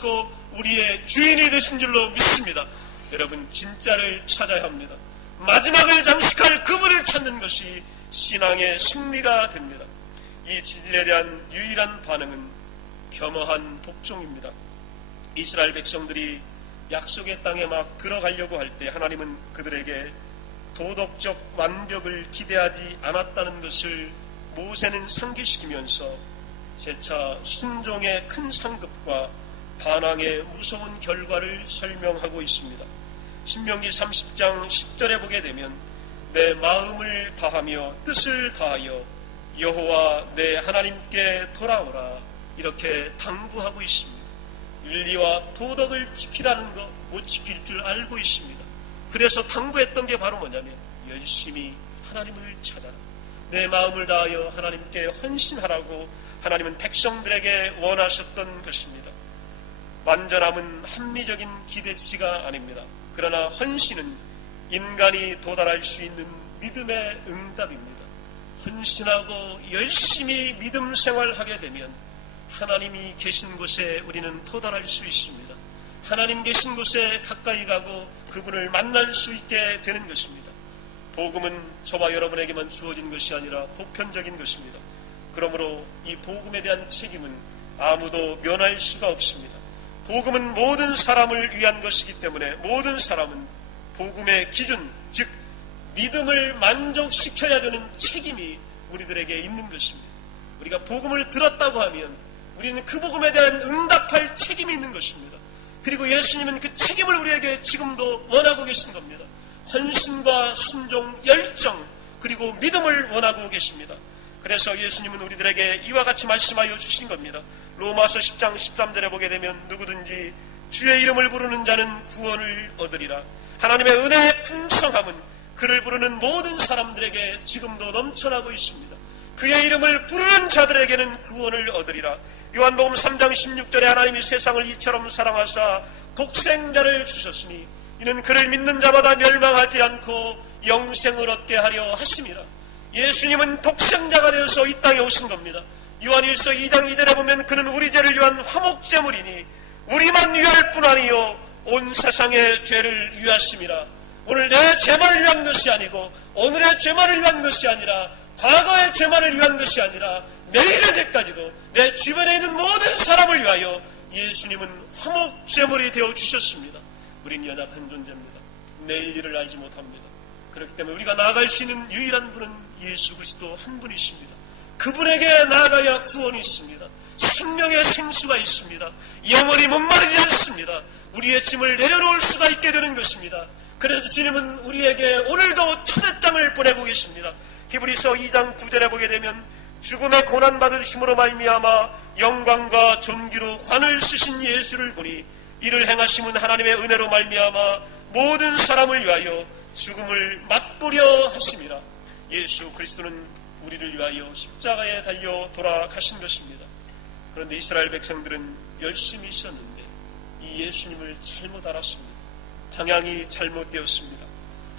우리의 주인이 되신 줄로 믿습니다. 여러분, 진짜를 찾아야 합니다. 마지막을 장식할 그분을 찾는 것이 신앙의 승리가 됩니다. 이 진리에 대한 유일한 반응은 겸허한 복종입니다. 이스라엘 백성들이 약속의 땅에 막 들어가려고 할 때 하나님은 그들에게 도덕적 완벽을 기대하지 않았다는 것을 모세는 상기시키면서 재차 순종의 큰 상급과 반항의 무서운 결과를 설명하고 있습니다. 신명기 30장 10절에 보게 되면 내 마음을 다하며 뜻을 다하여 여호와 내 하나님께 돌아오라 이렇게 당부하고 있습니다. 윤리와 도덕을 지키라는 것 못 지킬 줄 알고 있습니다. 그래서 당부했던 게 바로 뭐냐면 열심히 하나님을 찾아라. 내 마음을 다하여 하나님께 헌신하라고 하나님은 백성들에게 원하셨던 것입니다. 완전함은 합리적인 기대치가 아닙니다. 그러나 헌신은 인간이 도달할 수 있는 믿음의 응답입니다. 헌신하고 열심히 믿음 생활하게 되면 하나님이 계신 곳에 우리는 도달할 수 있습니다. 하나님 계신 곳에 가까이 가고 그분을 만날 수 있게 되는 것입니다. 복음은 저와 여러분에게만 주어진 것이 아니라 보편적인 것입니다. 그러므로 이 복음에 대한 책임은 아무도 면할 수가 없습니다. 복음은 모든 사람을 위한 것이기 때문에 모든 사람은 복음의 기준, 즉 믿음을 만족시켜야 되는 책임이 우리들에게 있는 것입니다. 우리가 복음을 들었다고 하면 우리는 그 복음에 대한 응답할 책임이 있는 것입니다. 그리고 예수님은 그 책임을 우리에게 지금도 원하고 계신 겁니다. 헌신과 순종, 열정, 그리고 믿음을 원하고 계십니다. 그래서 예수님은 우리들에게 이와 같이 말씀하여 주신 겁니다. 로마서 10장 13절에 보게 되면 누구든지 주의 이름을 부르는 자는 구원을 얻으리라. 하나님의 은혜의 풍성함은 그를 부르는 모든 사람들에게 지금도 넘쳐나고 있습니다. 그의 이름을 부르는 자들에게는 구원을 얻으리라. 요한복음 3장 16절에 하나님이 세상을 이처럼 사랑하사 독생자를 주셨으니 이는 그를 믿는 자마다 멸망하지 않고 영생을 얻게 하려 하심이라. 예수님은 독생자가 되어서 이 땅에 오신 겁니다. 요한일서 2장 2절에 보면 그는 우리 죄를 위한 화목제물이니 우리만 위할 뿐 아니요 온 세상의 죄를 위하심이라. 오늘 내 죄만을 위한 것이 아니고 오늘의 죄만을 위한 것이 아니라 과거의 죄만을 위한 것이 아니라 내일의 죄까지도 내 주변에 있는 모든 사람을 위하여 예수님은 화목제물이 되어 주셨습니다. 우린 연약한 존재입니다. 내일 일을 알지 못합니다. 그렇기 때문에 우리가 나아갈 수 있는 유일한 분은 예수 그리스도 한 분이십니다. 그분에게 나아가야 구원이 있습니다. 생명의 생수가 있습니다. 영원히 목마르지 않습니다. 우리의 짐을 내려놓을 수가 있게 되는 것입니다. 그래서 주님은 우리에게 오늘도 초대장을 보내고 계십니다. 히브리서 2장 9절에 보게 되면 죽음의 고난받으심으로 말미암아 영광과 존귀로 관을 쓰신 예수를 보니 이를 행하심은 하나님의 은혜로 말미암아 모든 사람을 위하여 죽음을 맛보려 하심이라. 예수 그리스도는 우리를 위하여 십자가에 달려 돌아가신 것입니다. 그런데 이스라엘 백성들은 열심히 있었는데 이 예수님을 잘못 알았습니다. 방향이 잘못되었습니다.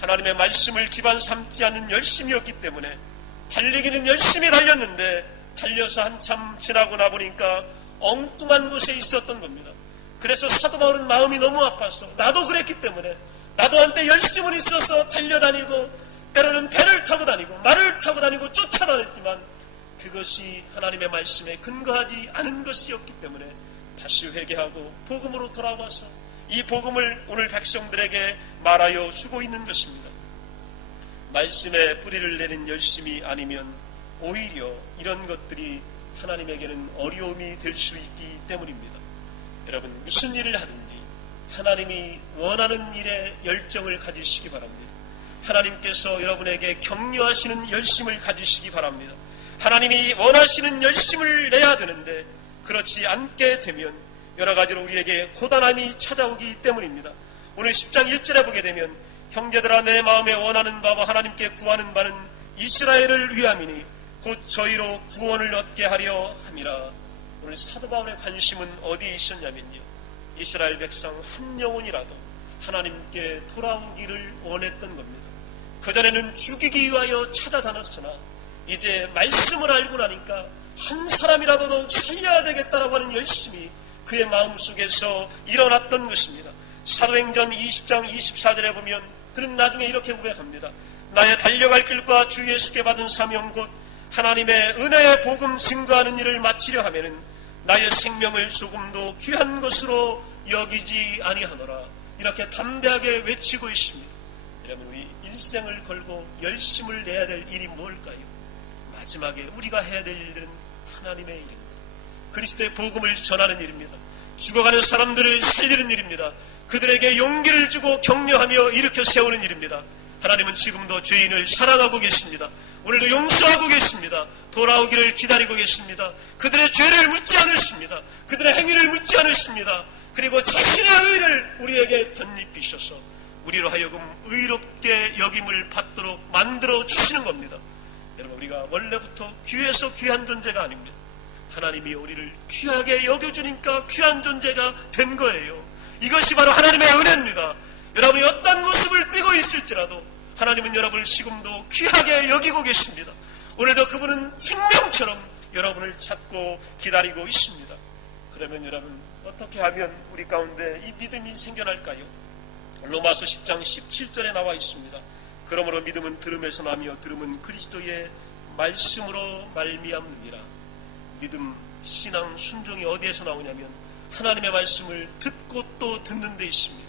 하나님의 말씀을 기반 삼지 않는 열심이었기 때문에 달리기는 열심히 달렸는데 달려서 한참 지나고 나보니까 엉뚱한 곳에 있었던 겁니다. 그래서 사도 바울은 마음이 너무 아파서 나도 그랬기 때문에 나도 한때 열심은 있어서 달려다니고 때로는 배를 타고 다니고 말을 타고 다니고 쫓아다녔지만 그것이 하나님의 말씀에 근거하지 않은 것이었기 때문에 다시 회개하고 복음으로 돌아와서 이 복음을 오늘 백성들에게 말하여 주고 있는 것입니다. 말씀에 뿌리를 내린 열심이 아니면 오히려 이런 것들이 하나님에게는 어려움이 될 수 있기 때문입니다. 여러분, 무슨 일을 하든지 하나님이 원하는 일에 열정을 가지시기 바랍니다. 하나님께서 여러분에게 격려하시는 열심을 가지시기 바랍니다. 하나님이 원하시는 열심을 내야 되는데 그렇지 않게 되면 여러 가지로 우리에게 고단함이 찾아오기 때문입니다. 오늘 10장 1절에 보게 되면 형제들아 내 마음에 원하는 바와 하나님께 구하는 바는 이스라엘을 위함이니 곧 저희로 구원을 얻게 하려 함이라. 오늘 사도 바울의 관심은 어디에 있었냐면요, 이스라엘 백성 한 영혼이라도 하나님께 돌아오기를 원했던 겁니다. 그전에는 죽이기 위하여 찾아다녔으나 이제 말씀을 알고 나니까 한 사람이라도 더욱 살려야 되겠다라고 하는 열심이 그의 마음속에서 일어났던 것입니다. 사도행전 20장 24절에 보면 그는 나중에 이렇게 고백합니다. 나의 달려갈 길과 주 예수께 받은 사명 곧 하나님의 은혜의 복음 증거하는 일을 마치려 하면은 나의 생명을 조금도 귀한 것으로 여기지 아니하노라. 이렇게 담대하게 외치고 있습니다. 여러분, 우리 일생을 걸고 열심을 내야 될 일이 뭘까요? 마지막에 우리가 해야 될 일들은 하나님의 일입니다. 그리스도의 복음을 전하는 일입니다. 죽어가는 사람들을 살리는 일입니다. 그들에게 용기를 주고 격려하며 일으켜 세우는 일입니다. 하나님은 지금도 죄인을 사랑하고 계십니다. 오늘도 용서하고 계십니다. 돌아오기를 기다리고 계십니다. 그들의 죄를 묻지 않으십니다. 그들의 행위를 묻지 않으십니다. 그리고 자신의 의를 우리에게 덧입히셔서 우리로 하여금 의롭게 여김을 받도록 만들어 주시는 겁니다. 여러분, 우리가 원래부터 귀해서 귀한 존재가 아닙니다. 하나님이 우리를 귀하게 여겨주니까 귀한 존재가 된 거예요. 이것이 바로 하나님의 은혜입니다. 여러분이 어떤 모습을 띠고 있을지라도 하나님은 여러분을 지금도 귀하게 여기고 계십니다. 오늘도 그분은 생명처럼 여러분을 찾고 기다리고 있습니다. 그러면 여러분, 어떻게 하면 우리 가운데 이 믿음이 생겨날까요? 로마서 10장 17절에 나와 있습니다. 그러므로 믿음은 들음에서 나며 들음은 그리스도의 말씀으로 말미암느니라. 믿음, 신앙, 순종이 어디에서 나오냐면 하나님의 말씀을 듣고 또 듣는 데 있습니다.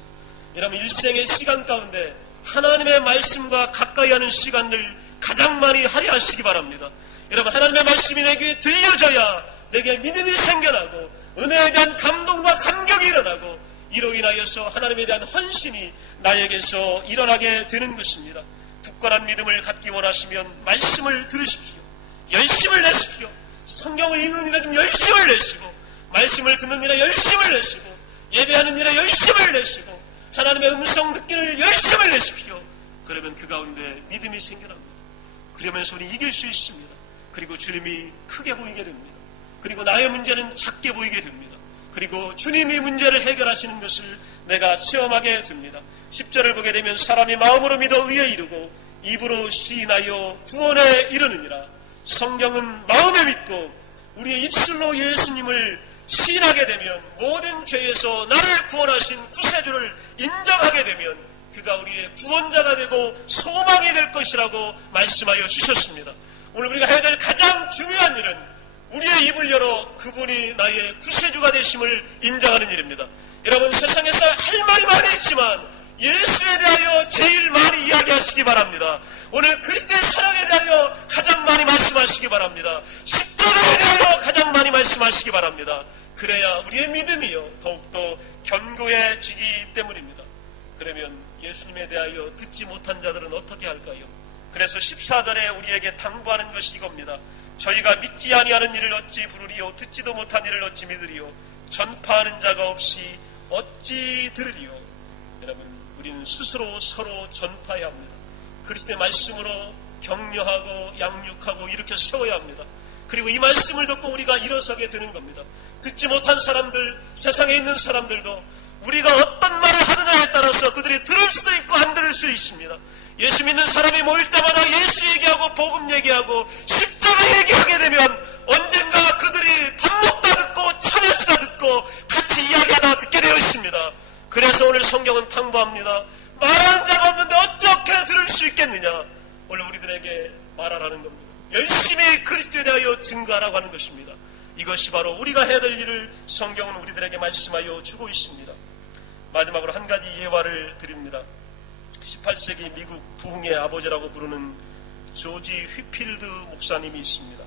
여러분, 일생의 시간 가운데 하나님의 말씀과 가까이 하는 시간을 가장 많이 할애하시기 바랍니다. 여러분, 하나님의 말씀이 내 귀에 들려져야 내게 믿음이 생겨나고 은혜에 대한 감동과 감격이 일어나고 이로 인하여서 하나님에 대한 헌신이 나에게서 일어나게 되는 것입니다. 굳건한 믿음을 갖기 원하시면 말씀을 들으십시오. 열심을 내십시오. 성경을 읽는 일에 좀 열심을 내시고, 말씀을 듣는 일에 열심을 내시고, 예배하는 일에 열심을 내시고, 하나님의 음성 듣기를 열심을 내십시오. 그러면 그 가운데 믿음이 생겨납니다. 그러면서 우리 이길 수 있습니다. 그리고 주님이 크게 보이게 됩니다. 그리고 나의 문제는 작게 보이게 됩니다. 그리고 주님이 문제를 해결하시는 것을 내가 체험하게 됩니다. 10절을 보게 되면 사람이 마음으로 믿어 의에 이르고 입으로 시인하여 구원에 이르느니라. 성경은 마음에 믿고 우리의 입술로 예수님을 시인하게 되면 모든 죄에서 나를 구원하신 구세주를 인정하게 되면 그가 우리의 구원자가 되고 소망이 될 것이라고 말씀하여 주셨습니다. 오늘 우리가 해야 될 가장 중요한 일은 우리의 입을 열어 그분이 나의 구세주가 되심을 인정하는 일입니다. 여러분, 세상에서 할 말이 많이 있지만 예수에 대하여 제일 많이 이야기하시기 바랍니다. 오늘 그리스도의 사랑에 대하여 가장 많이 말씀하시기 바랍니다. 십자가에 대하여 가장 많이 말씀하시기 바랍니다. 그래야 우리의 믿음이요 더욱더 견고해지기 때문입니다. 그러면 예수님에 대하여 듣지 못한 자들은 어떻게 할까요? 그래서 14절에 우리에게 당부하는 것이 이겁니다. 저희가 믿지 아니하는 일을 어찌 부르리요 듣지도 못한 일을 어찌 믿으리요 전파하는 자가 없이 어찌 들으리요. 여러분, 우리는 스스로 서로 전파해야 합니다. 그리스도의 말씀으로 격려하고 양육하고 일으켜 세워야 합니다. 그리고 이 말씀을 듣고 우리가 일어서게 되는 겁니다. 듣지 못한 사람들, 세상에 있는 사람들도 우리가 어떤 말을 하느냐에 따라서 그들이 들을 수도 있고 안 들을 수 있습니다. 예수 믿는 사람이 모일 때마다 예수 얘기하고 복음 얘기하고 십자가 얘기하게 되면 언젠가 그들이 밥 먹다 듣고 차례시다 듣고 같이 이야기하다 듣게 되어 있습니다. 그래서 오늘 성경은 당부합니다. 말하는 자가 없는데 어떻게 들을 수 있겠느냐. 오늘 우리들에게 말하라는 겁니다. 열심히 그리스도에 대하여 증거하라고 하는 것입니다. 이것이 바로 우리가 해야 될 일을 성경은 우리들에게 말씀하여 주고 있습니다. 마지막으로 한 가지 예화를 드립니다. 18세기 미국 부흥의 아버지라고 부르는 조지 휘필드 목사님이 있습니다.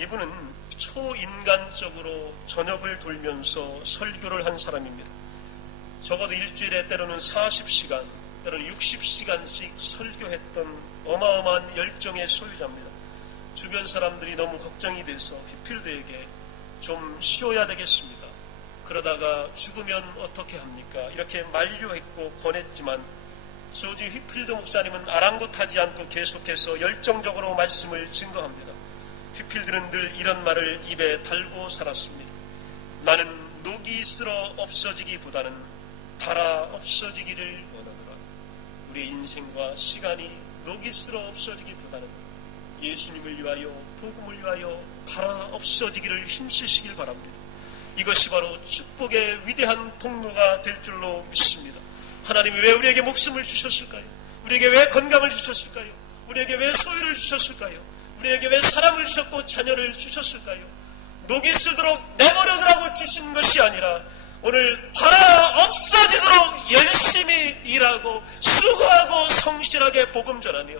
이분은 초인간적으로 전역을 돌면서 설교를 한 사람입니다. 적어도 일주일에 때로는 40시간, 때로는 60시간씩 설교했던 어마어마한 열정의 소유자입니다. 주변 사람들이 너무 걱정이 돼서 휘필드에게 좀 쉬어야 되겠습니다. 그러다가 죽으면 어떻게 합니까? 이렇게 만류했고 권했지만 조지 휘필드 목사님은 아랑곳하지 않고 계속해서 열정적으로 말씀을 증거합니다. 휘필드는 늘 이런 말을 입에 달고 살았습니다. 나는 녹이 쓸어 없어지기보다는 달아 없어지기를 원하노라. 우리의 인생과 시간이 녹이 쓸어 없어지기보다는 예수님을 위하여 복음을 위하여 달아 없어지기를 힘쓰시길 바랍니다. 이것이 바로 축복의 위대한 통로가 될 줄로 믿습니다. 하나님이 왜 우리에게 목숨을 주셨을까요? 우리에게 왜 건강을 주셨을까요? 우리에게 왜 소유를 주셨을까요? 우리에게 왜 사람을 주셨고 자녀를 주셨을까요? 녹이 쓰도록 내버려두라고 주신 것이 아니라 오늘 달아 없어지도록 열심히 일하고 수고하고 성실하게 복음 전하며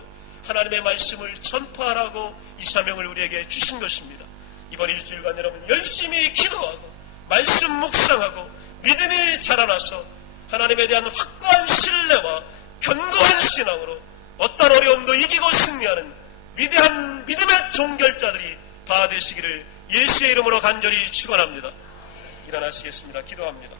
하나님의 말씀을 전파하라고 이 사명을 우리에게 주신 것입니다. 이번 일주일간 여러분 열심히 기도하고 말씀 묵상하고 믿음이 자라나서 하나님에 대한 확고한 신뢰와 견고한 신앙으로 어떤 어려움도 이기고 승리하는 위대한 믿음의 종결자들이 다 되시기를 예수의 이름으로 간절히 축원합니다. 일어나시겠습니다. 기도합니다.